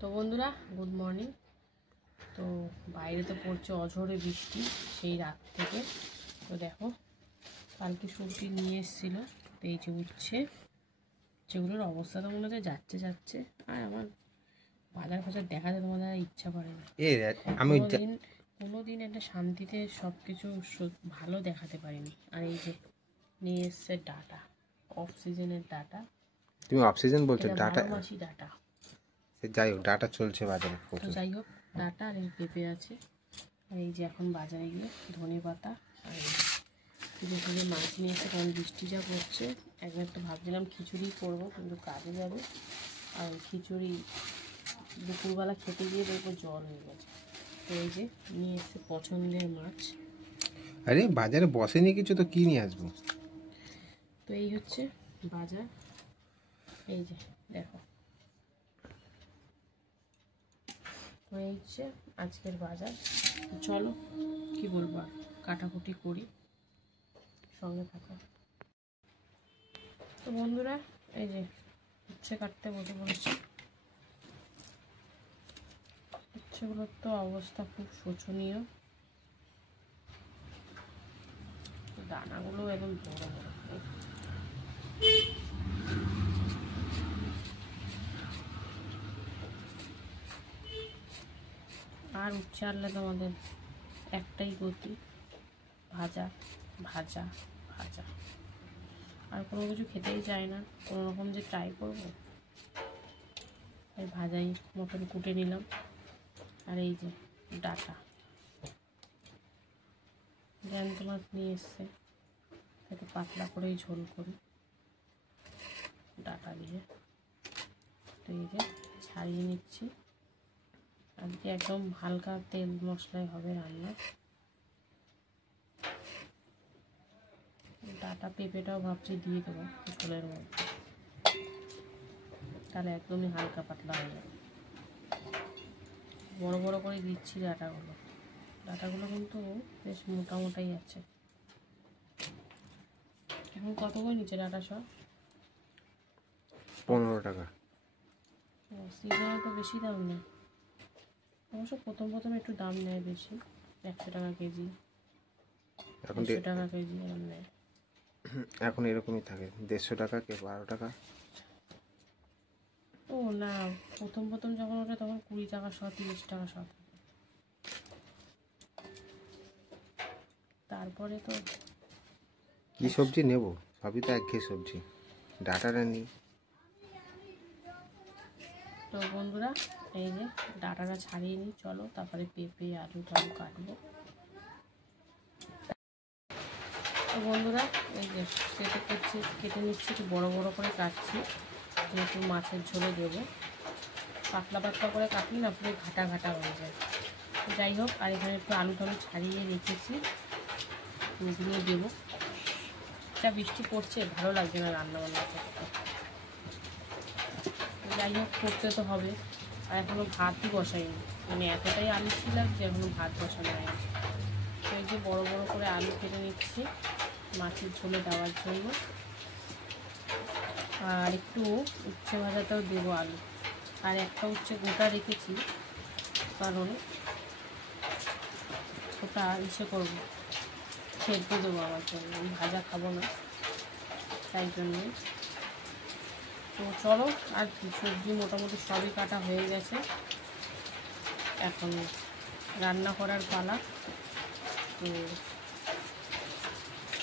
তো বন্ধুরা good morning. তো বাইরে তো পড়ছে অঝোরে বৃষ্টি সেই রাত থেকে। তো দেখো কালকে সবজি নিয়ে এসেছিলো, তো এই যে উঠছে, যেগুলোর অবস্থা তো মনে হচ্ছে যাচ্ছে। আর আমার বাজার ফাজার দেখাতে তোমাদের ইচ্ছা করে না। কোনোদিন একটা শান্তিতে সব কিছু ভালো দেখাতে পারিনি। আর এই যে নিয়ে এসছে ডাটা, অফ সিজনের ডাটা। তুমি অফ সিজন বলছো? ডাটা মাসি ডাটা, যাই হোক, ডাটা চলছে বাজারে। তো যাই হোক ডাটা আর এই পেঁপে আছে। আর এই যে এখন বাজারে গিয়ে ধনে পাতা আর এই মাছ নিয়ে এসে, কারণ বৃষ্টি যা পড়ছে। একবার তো ভাবছিলাম খিচুড়ি করবো, কিন্তু কাজে যাবে আর খিচুড়ি দুপুরবেলা খেতে গিয়ে দেখবো জল হয়ে গেছে। তো এই যে নিয়ে এসে পছন্দের মাছ। আরে বাজারে বসেনি কিছু, তো কি নিয়ে আসবো? তো এই হচ্ছে বাজার, এই যে দেখো। তো এই হচ্ছে আজকের বাজার। চলো কি বলবো, আর কাটাকুটি করি, সঙ্গে থাকো। তো বন্ধুরা এই যে উচ্ছে কাটতে বসে পড়েছি। উচ্ছেগুলোর তো অবস্থা খুব শোচনীয়, দানাগুলো একদম বড় বড়। আর উচ্ছে আনলে তো আমাদের একটাই গতি, ভাজা ভাজা ভাজা। আর কোনো কিছু খেতেই চায় না, কোনো রকম যে ট্রাই করবো, তাই ভাজাই মতন কুটে নিলাম। আর এই যে ডাটা জ্যান্ত মাছ নিয়ে এসছে, একটু পাতলা করেই ঝোল করি ডাটা দিয়ে। তো এই যে ছাড়িয়ে নিচ্ছি, আজকে একদম হালকা তেল মশলায় হবে রান্না। ডাটা পেঁপেটাও ভাবছি দিয়ে দেবো ঝোলের মধ্যে, তাহলে একদমই হালকা পাতলা হয়ে যাবে। বড় বড় করে দিচ্ছি ডাটাগুলো কিন্তু বেশ মোটামোটাই আছে। এখন কত করে নিচ্ছে ডাটা সব? 15 টাকা। সিজনে তো বেশি দাম নেই, অবশ্য প্রথম একটু দাম নেয় বেশি, 100 টাকা কেজি, এখন 100 টাকা কেজি এমন নেয়। এখন এরকমই থাকে, 150 টাকা কে 12 টাকা। ও না, প্রথম যখন ওঠে তখন 20 টাকা শ, 30 টাকা শ। তারপরে তো কি সবজি নেব সবই তো একঘেয়ে সবজি, ডাটাটা নিই। তো বন্ধুরা এই যে ডাটাটা ছাড়িয়ে নিই, চলো তারপরে পেঁপে আলু টালু কাটবো। তো বন্ধুরা এই যে কেটে নিচ্ছি, একটু বড় বড় করে কাটছি, যেহেতু মাছের ঝোলে দেবো। পাতলা করে কাটলে না পুরো ঘাটা ঘাটা হয়ে যায়। তো যাই হোক, আর এখানে একটু আলু টালু ছাড়িয়ে রেখেছি, ওগুলো দেবো। এটা বৃষ্টি পড়ছে, ভালো লাগছে না রান্না বান্না করতে। যাই হোক করতে তো হবে। আর এখনও ভাতই বসাইনি, মানে এতটাই আলস্য লাগছে এখনও ভাত বসানো হয়নি। তো এই যে বড় বড় করে আলু কেটে নিচ্ছি মাছের ঝোলে দেওয়ার জন্য। আর একটু উচ্ছে ভাজাটাও দেবো আলু। আর একটা উচ্ছে গোটা রেখেছি, কারণ ওটা ইসে করবো, সেদ্ধ দেবো আমার জন্য, আমি ভাজা খাবো না, তাই জন্যে। তো চলো, আর সবজি মোটামুটি সবই কাটা হয়ে গেছে, এখন রান্না করার পালা। তো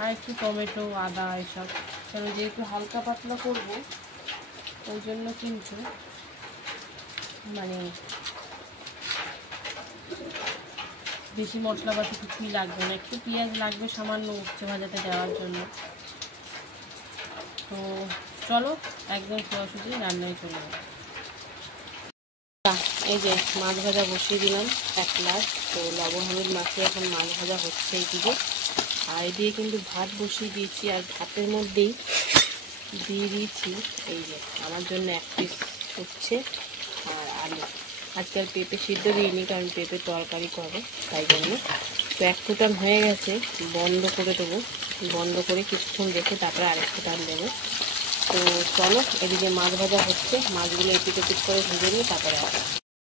আর একটু টমেটো আদা এসব, কেন যেহেতু হালকা পাতলা করবো ওই জন্য কিন্তু মানে বেশি মশলাপাতি কিছুই লাগবে না, একটু পেঁয়াজ লাগবে সামান্য উচ্ছে ভাজাতে দেওয়ার জন্য। তো চলো একদম সোজাসুজি রান্নায় চলে যাবো। এই যে মাছ ভাজা বসিয়ে দিলাম 1 গ্লাস, তো লবণ হলুদ মাখিয়ে এখন মাছ ভাজা হচ্ছে এইদিকে। আর এদিকে কিন্তু ভাত বসিয়ে দিয়েছি, আর ভাতের মধ্যেই দিয়ে দিয়েছি এই যে আমার জন্য 1 পিস উচ্ছে আর আলু। আজকাল পেঁপে সিদ্ধ দিইনি, কারণ পেঁপে তরকারি করে, তাই জন্য। তো 1 ফুটান হয়ে গেছে, বন্ধ করে দেবো, বন্ধ করে কিছুক্ষণ রেখে তারপরে আরেক ফুটান দেবো। তো চলো, এদিকে মাছ ভাজা হচ্ছে, মাছগুলো এপিট এপিট করে ভেজে নিই, তারপরে আসবো।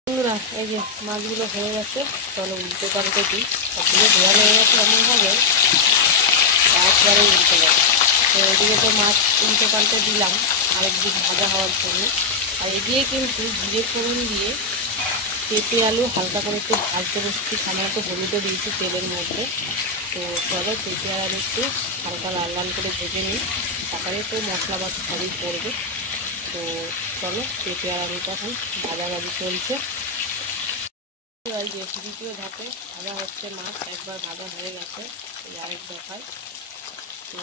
বন্ধুরা, এই যে মাছগুলো হয়ে গেছে, চলো উল্টে পাল্টে দিই। সবগুলো ধোয়া হয়ে গেছে এমনভাবে একবারে উল্টে গেছে। তো এদিকে তো মাছ উল্টে পাল্টে দিলাম আরেকদিক ভাজা হওয়ার জন্য। আর এদিকে কিন্তু জিরে ফোড়ন দিয়ে পেঁপে আলু হালকা করে একটু ভাজতে বসছি, সামান্য হলুদও দিয়েছি তেলের মধ্যে। তো চলো পেঁপে আর আলু একটু হালকা লাল লাল করে ভেজে নিই, তারপরে তো মশলা বাটি সবই পড়বে। তো চলো পেঁপে আর আলুটা এখন ভাজাভাজি চলছে। এই যে দ্বিতীয় ধাপে ভাজা হচ্ছে মাছ, একবার ভাজা হয়ে গেছে, এই আরেক দফায়। তো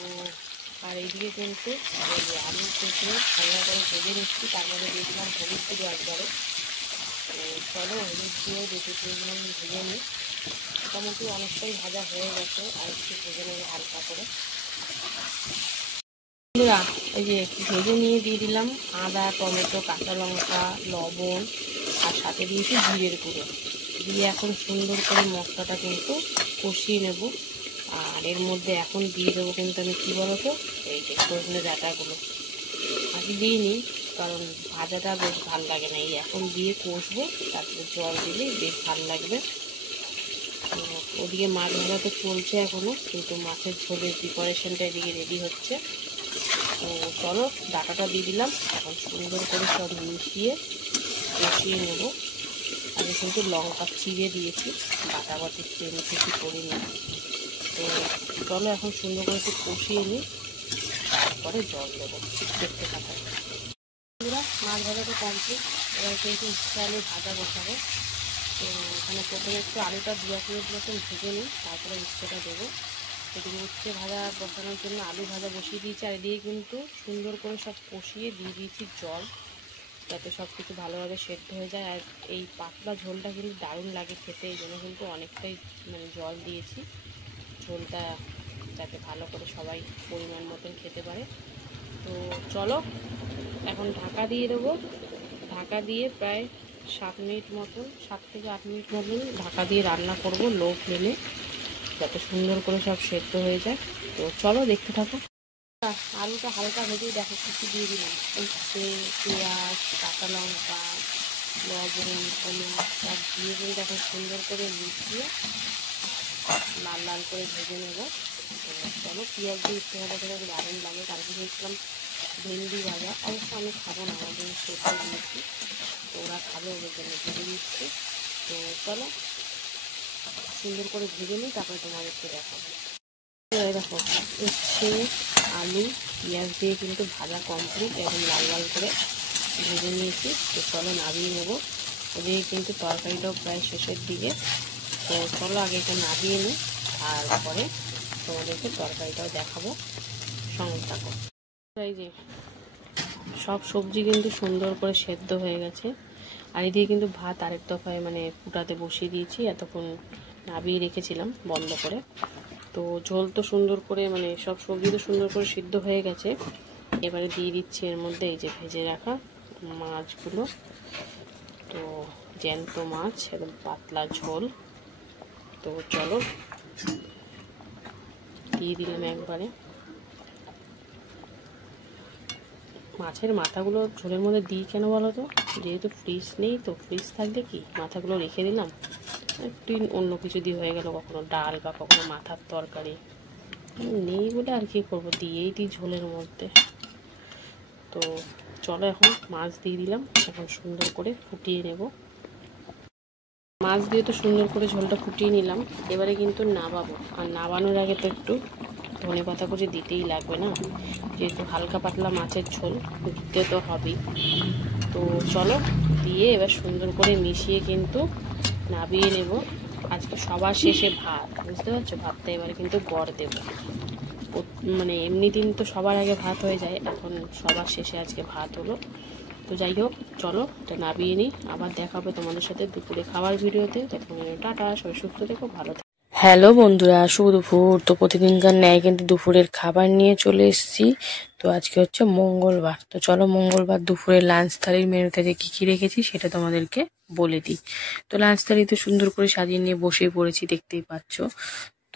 আর এইদিকে কিন্তু এই যে আলু পেঁপে হালকা করে ভেজে নিচ্ছি, তারপরে দিয়ে দিলাম হলুদ গুঁড়ো একবারে। তো চলো হলুদ দিয়েও দুটো পরিমাণ ভেজে নিই। মোটামুটি অনেকটাই ভাজা হয়ে গেছে, আর একটু ভেজে নেবো হালকা করে। বন্ধুরা, এই যে ভেজে নিয়ে দিয়ে দিলাম আদা, টমেটো, কাঁচা লঙ্কা, লবণ, আর সাথে দিয়েছি জিরের গুঁড়ো দিয়ে এখন সুন্দর করে মশলাটা কিন্তু কষিয়ে নেব। আর এর মধ্যে এখন দিয়ে দেবো কিন্তু আমি কী বলো তো, এই যে সজনে ডাঁটাগুলো আগে দিয়ে নিই, কারণ ভাজাটা বেশ ভালো লাগে না, এই এখন দিয়ে কষবো, তারপরে জল দিলে বেশ ভালো লাগবে। তো ওদিকে মাছ ভাজা তো চলছে এখনও, কিন্তু মাছের ঝোলের প্রিপারেশনটা এদিকে রেডি হচ্ছে। তো চলো ডাঁটাটা দিয়ে দিলাম, এখন সুন্দর করে সব মিশিয়ে কষিয়ে নেব। আমি কিন্তু লঙ্কা চিড়ে দিয়েছি, বাটাবাটি চেনে কিছু করিনি। তো চলো এখন সুন্দর করে একটু কষিয়ে নিই, তারপরে জল দেবো, দেখতে থাকা। মাছ ভাজাটা কমপ্লিট, এবার কিন্তু উচ্ছে আলু ভাজা বসাবো। তো এখানে প্রথমে একটু আলুটা 2-1 মিনিট মতন ভেজে নিই, তারপরে উচ্ছেটা দেবো। এদিকে উচ্ছে ভাজা বসানোর জন্য আলু ভাজা বসিয়ে দিয়েছি, আর এদিকে কিন্তু সুন্দর করে সব কষিয়ে দিয়ে দিয়েছি জল, যাতে সব কিছু ভালোভাবে সেদ্ধ হয়ে যায়। আর এই পাতলা ঝোলটা কিন্তু দারুণ লাগে খেতে, এই জন্য কিন্তু অনেকটাই মানে জল দিয়েছি, ঝোলটা যাতে ভালো করে সবাই পরিমাণ মতন খেতে পারে। তো চলো এখন ঢাকা দিয়ে দেবো, ঢাকা দিয়ে প্রায় 7 মিনিট মতন, 7 থেকে 8 মিনিট মতন ঢাকা দিয়ে রান্না করব লো ফ্লেমে, যাতে সুন্দর করে সব সেদ্ধ হয়ে যায়। তো চলো দেখতে থাকো। আলুটা হালকা ভেজেই দেখো কিছু দিয়ে দিলাম, উচ্ছে, পেঁয়াজ, কাঁচা লঙ্কা, লবণ, হলুদ সব দিয়ে কিন্তু এখন সুন্দর করে মিশিয়ে লাল লাল করে ভেজে নেব। তো চলো পেঁয়াজ দিয়ে উচ্ছে ভাজা করে দারুণ লাগে। তারপরে দিয়েছিলাম ভেন্ডি ভাজা, অবশ্য আমি খাবো না, আমার জন্য সেটা দিয়েছি, তো ওরা খাবে, ওদের জন্য ভেজে দিচ্ছি। তো চলো সুন্দর করে ভেজে নিই, তারপরে তোমাদেরকে দেখাবো। দেখো উচ্ছে, আলু, পেঁয়াজ দিয়ে কিন্তু ভাজা কমপ্লিট, এখন লাল লাল করে ভেজে নিয়েছি। তো চলো নামিয়ে নেবো, ওদিকে কিন্তু তরকারিটাও প্রায় শেষের দিকে। তো চলো আগে এটা নামিয়ে নিই, তারপরে তোমাদেরকে তরকারিটাও দেখাবো, সঙ্গে থাকো। এই যে সব সবজি কিন্তু সুন্দর করে সেদ্ধ হয়ে গেছে, আর এদিকে কিন্তু ভাত আরেক দফায় মানে ফুটাতে বসিয়ে দিয়েছি, এতক্ষণ নামিয়ে রেখেছিলাম বন্ধ করে। তো ঝোল তো সুন্দর করে মানে সব সবজি তো সুন্দর করে সিদ্ধ হয়ে গেছে, এবারে দিয়ে দিচ্ছি এর মধ্যে এই যে ভেজে রাখা মাছগুলো। তো জ্যান্ত মাছ, একদম পাতলা ঝোল। তো চলো দিয়ে দিলাম একবারে। মাছের মাথাগুলো ঝোলের মধ্যে দিই কেন বলো তো, যেহেতু ফ্রিজ নেই, তো ফ্রিজ থাকলে কি মাথাগুলো রেখে দিলাম, একটু অন্য কিছু দিয়ে হয়ে গেল, কখনো ডাল বা কখনো মাথার তরকারি নেই বলে আর কি করবো, দিয়েই দিই ঝোলের মধ্যে। তো চলো এখন মাছ দিয়ে দিলাম, এখন সুন্দর করে ফুটিয়ে নেব। মাছ দিয়ে তো সুন্দর করে ঝোলটা ফুটিয়ে নিলাম, এবারে কিন্তু নামাবো। আর নামানোর আগে তো একটু ধনে পাতা কুচি দিতেই লাগবে না, যেহেতু হালকা পাতলা মাছের ঝোল, দিতে তো হবেই। তো চলো দিয়ে এবার সুন্দর করে মিশিয়ে কিন্তু নামিয়ে নেব। আজকে সবার শেষে ভাত, বুঝতে পারছো, ভাতটা এবারে কিন্তু গড় দেবো। মানে এমনি দিন তো সবার আগে ভাত হয়ে যায়, এখন সবার শেষে আজকে ভাত হলো। তো যাই হোক চলো এটা নামিয়ে নিই, আবার দেখা হবে তোমাদের সাথে দুপুরে খাবার ভিডিওতে। তখন টাটা, সবাই সুস্থ থেকো, ভালো থেকো। হ্যালো বন্ধুরা, শুভ দুপুর। তো প্রতিদিনকার ন্যায় কিন্তু দুপুরের খাবার নিয়ে চলে এসেছি। তো আজকে হচ্ছে মঙ্গলবার, তো চলো মঙ্গলবার দুপুরের লাঞ্চ থালির মেনুতে যে কী কী রেখেছি সেটা তোমাদেরকে বলে দিই। তো লাঞ্চ থালি তো সুন্দর করে সাজিয়ে নিয়ে বসেই পড়েছি, দেখতেই পাচ্ছ।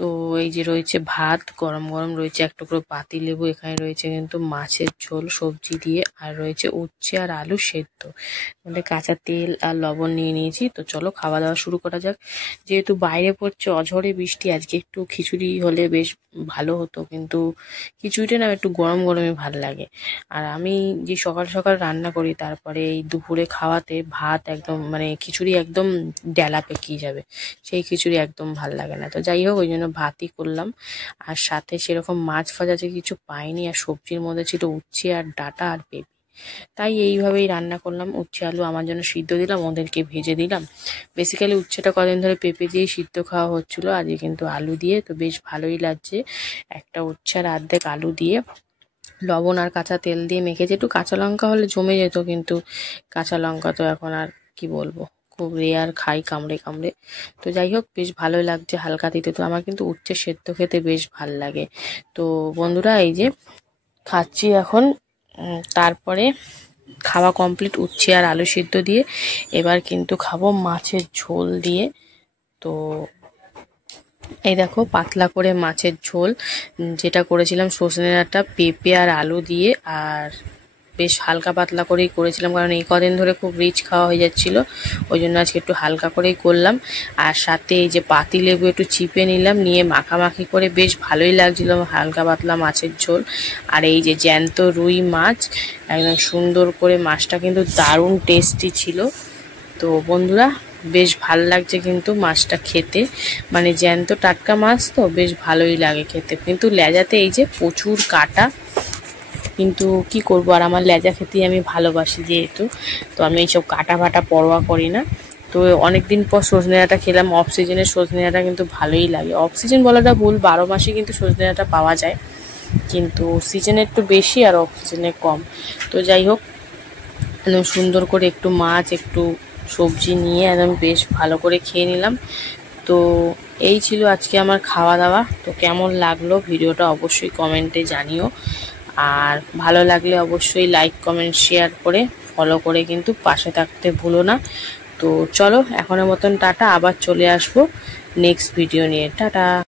তো এই যে রয়েছে ভাত, গরম গরম রয়েছে এক টুকরো পাতি লেবু, এখানে রয়েছে কিন্তু মাছের ঝোল সবজি দিয়ে, আর রয়েছে উচ্ছে আর আলু সেদ্ধ, মানে কাঁচা তেল আর লবণ নিয়ে নিয়েছি। তো চলো খাওয়া দাওয়া শুরু করা যাক। যেহেতু বাইরে পড়ছে অঝড়ে বৃষ্টি, আজকে একটু খিচুড়ি হলে বেশ ভালো হতো, কিন্তু খিচুড়িটা না একটু গরম গরমই ভালো লাগে। আর আমি যে সকাল সকাল রান্না করি, তারপরে এই দুপুরে খাওয়াতে ভাত একদম মানে খিচুড়ি একদম ডেলা পেকিয়ে যাবে, সেই খিচুড়ি একদম ভাল লাগে না। তো যাই হোক, ওই জন্য ভাতই করলাম। আর সাথে সেরকম মাছ ফাজা যে কিছু পাইনি, আর সবজির মধ্যে ছিল উচ্ছে আর ডাঁটা আর পেঁপে, তাই এইভাবেই রান্না করলাম। উচ্ছে আলু আমার জন্য সিদ্ধ দিলাম, ওদেরকে ভেজে দিলাম। বেসিক্যালি উচ্ছেটা কদিন ধরে পেঁপে দিয়ে সিদ্ধ খাওয়া হচ্ছিল, আজকে কিন্তু আলু দিয়ে, তো বেশ ভালোই লাগছে। একটা উচ্ছে আর অর্ধেক আলু দিয়ে লবণ আর কাঁচা তেল দিয়ে মেখেছি। একটু কাঁচা লঙ্কা হলে জমে যেত, কিন্তু কাঁচা লঙ্কা তো এখন আর কি বলবো, খুব রেয়ার খাই কামড়ে কামড়ে। তো যাই হোক, বেশ ভালোই লাগছে হালকা দিতে। তো আমার কিন্তু উচ্ছে সেদ্ধ খেতে বেশ ভাল লাগে। তো বন্ধুরা, এই যে খাচ্ছি এখন। তারপরে খাওয়া কমপ্লিট উচ্ছে আর আলু সিদ্ধ দিয়ে, এবার কিন্তু খাবো মাছের ঝোল দিয়ে। তো এই দেখো পাতলা করে মাছের ঝোল, যেটা করেছিলাম সজনে ডাঁটা পেঁপে আর আলু দিয়ে, আর বেশ হালকা পাতলা করেই করেছিলাম, কারণ এই কদিন ধরে খুব রিচ খাওয়া হয়ে যাচ্ছিল, ওই জন্য আজকে একটু হালকা করেই করলাম। আর সাথে এই যে পাতি লেবু একটু চিপে নিলাম, নিয়ে মাখামাখি করে বেশ ভালোই লাগছিল হালকা পাতলা মাছের ঝোল। আর এই যে জ্যান্ত রুই মাছ, একদম সুন্দর করে, মাছটা কিন্তু দারুণ টেস্টি ছিল। তো বন্ধুরা, বেশ ভাল লাগছে কিন্তু মাছটা খেতে, মানে জ্যান্ত টাটকা মাছ তো বেশ ভালোই লাগে খেতে। কিন্তু লেজাতে এই যে প্রচুর কাটা, কিন্তু কি করব, আর আমার লেজা খেতেই আমি ভালোবাসি যেহেতু, তো আমি এইসব কাটা ফাটা পরোয়া করি না। তো অনেকদিন পর সজনে ডাঁটা খেলাম, অফ সিজনের সজনে ডাঁটা কিন্তু ভালোই লাগে। অফ সিজন বলাটা ভুল, 12 মাসে কিন্তু সজনে ডাঁটা পাওয়া যায়, কিন্তু সিজনে একটু বেশি আর অফ সিজনে কম। তো যাই হোক, একদম সুন্দর করে একটু মাছ একটু সবজি নিয়ে একদম বেশ ভালো করে খেয়ে নিলাম। তো এই ছিল আজকে আমার খাওয়া দাওয়া। তো কেমন লাগলো ভিডিওটা অবশ্যই কমেন্টে জানিও, আর ভালো লাগলে অবশ্যই লাইক কমেন্ট শেয়ার করে ফলো করে কিন্তু পাশে থাকতে ভুলো না। তো চলো এখনের মতন টাটা, আবার চলে আসবো নেক্সট ভিডিও নিয়ে। টাটা।